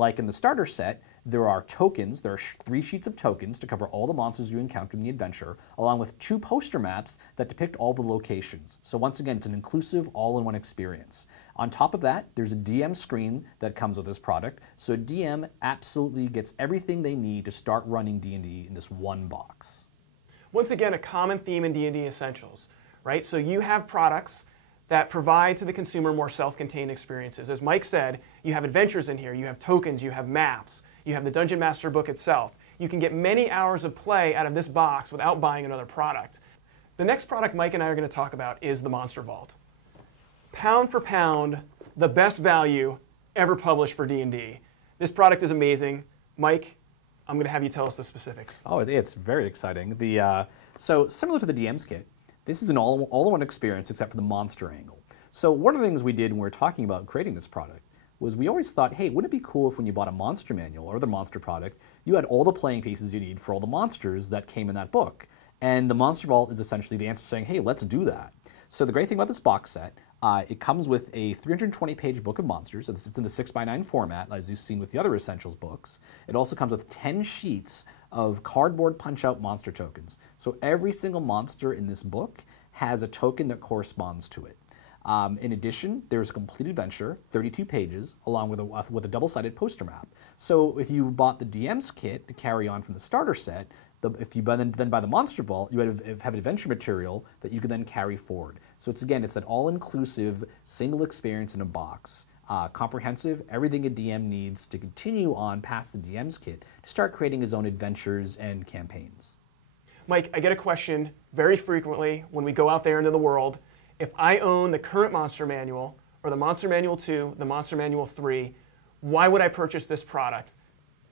like in the starter set, there are tokens. There are 3 sheets of tokens to cover all the monsters you encounter in the adventure, along with 2 poster maps that depict all the locations. So once again, it's an inclusive, all-in-one experience. On top of that, there's a DM screen that comes with this product, so DM absolutely gets everything they need to start running D&D in this one box. Once again, a common theme in D&D Essentials, right? So you have products that provide to the consumer more self-contained experiences. As Mike said, you have adventures in here, you have tokens, you have maps, you have the Dungeon Master book itself. You can get many hours of play out of this box without buying another product. The next product Mike and I are going to talk about is the Monster Vault. Pound for pound, the best value ever published for D&D. This product is amazing. Mike, I'm going to have you tell us the specifics. Oh, it's very exciting. So similar to the DM's kit, this is an all-in-one experience except for the monster angle. So one of the things we did when we were talking about creating this product was we always thought, hey, wouldn't it be cool if when you bought a monster manual or the monster product, you had all the playing pieces you need for all the monsters that came in that book? And the Monster Vault is essentially the answer saying, hey, let's do that. So the great thing about this box set, it comes with a 320-page book of monsters. It's in the 6x9 format, as you've seen with the other Essentials books. It also comes with 10 sheets of cardboard punch-out monster tokens. So every single monster in this book has a token that corresponds to it. In addition, there's a complete adventure, 32 pages, along with a double-sided poster map. So if you bought the DM's kit to carry on from the starter set, if you then buy the Monster Vault, you have adventure material that you can then carry forward. So it's that all-inclusive single experience in a box. Comprehensive, everything a DM needs to continue on past the DM's kit to start creating his own adventures and campaigns. Mike, I get a question very frequently when we go out there into the world. If I own the current Monster Manual, or the Monster Manual 2, the Monster Manual 3, why would I purchase this product?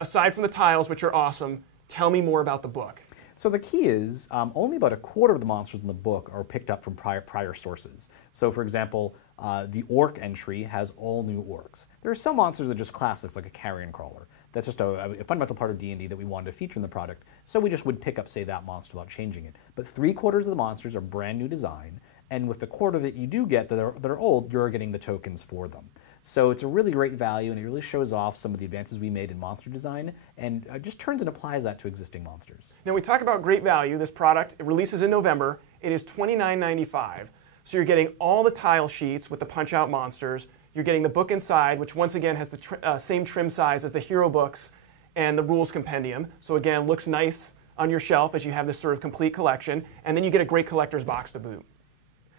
Aside from the tiles, which are awesome, tell me more about the book. So the key is only about a quarter of the monsters in the book are picked up from prior sources. So for example, the orc entry has all new orcs. There are some monsters that are just classics, like a carrion crawler. That's just a fundamental part of D&D that we wanted to feature in the product, so we just would pick up, say, that monster without changing it. But 3/4 of the monsters are brand new design, and with the quarter that you do get that are old, you're getting the tokens for them. So it's a really great value, and it really shows off some of the advances we made in monster design, and just turns and applies that to existing monsters. Now we talk about great value. This product, it releases in November. It is $29.95. So you're getting all the tile sheets with the punch-out monsters. You're getting the book inside, which once again has the same trim size as the hero books and the rules compendium. So again, looks nice on your shelf as you have this sort of complete collection. And then you get a great collector's box to boot.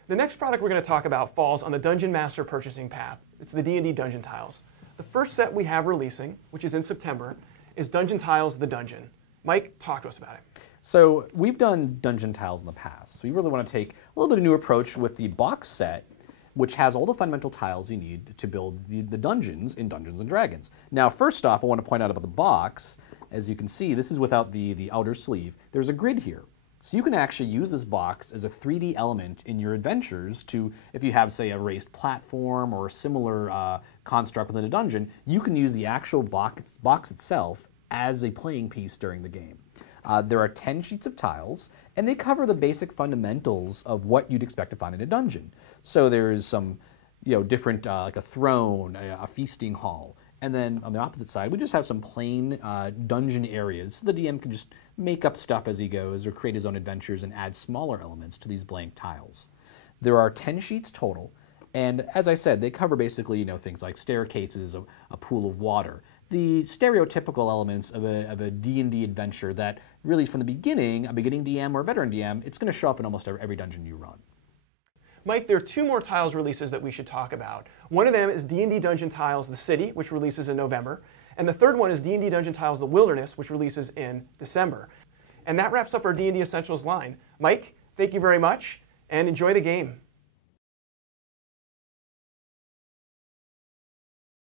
The next product we're going to talk about falls on the Dungeon Master purchasing path. It's the D&D Dungeon Tiles. The first set we have releasing, which is in September, is Dungeon Tiles: The Dungeon. Mike, talk to us about it. So we've done Dungeon Tiles in the past, so we really want to take a little bit of a new approach with the box set, which has all the fundamental tiles you need to build the dungeons in Dungeons & Dragons. Now, first off, I want to point out about the box. As you can see, this is without the outer sleeve. There's a grid here. So you can actually use this box as a 3D element in your adventures to, if you have, say, a raised platform or a similar construct within a dungeon, you can use the actual box itself as a playing piece during the game. There are 10 sheets of tiles, and they cover the basic fundamentals of what you'd expect to find in a dungeon. So there's some, different, like a throne, a feasting hall, and then on the opposite side, we just have some plain dungeon areas, so the DM can just make up stuff as he goes or create his own adventures and add smaller elements to these blank tiles. There are 10 sheets total, and as I said, they cover basically, things like staircases, a pool of water, the stereotypical elements of a D&D adventure that really from the beginning, a beginning DM or a veteran DM, it's going to show up in almost every dungeon you run. Mike, there are 2 more tiles releases that we should talk about. One of them is D&D Dungeon Tiles: The City, which releases in November. And the third one is D&D Dungeon Tiles: The Wilderness, which releases in December. And that wraps up our D&D Essentials line. Mike, thank you very much, and enjoy the game.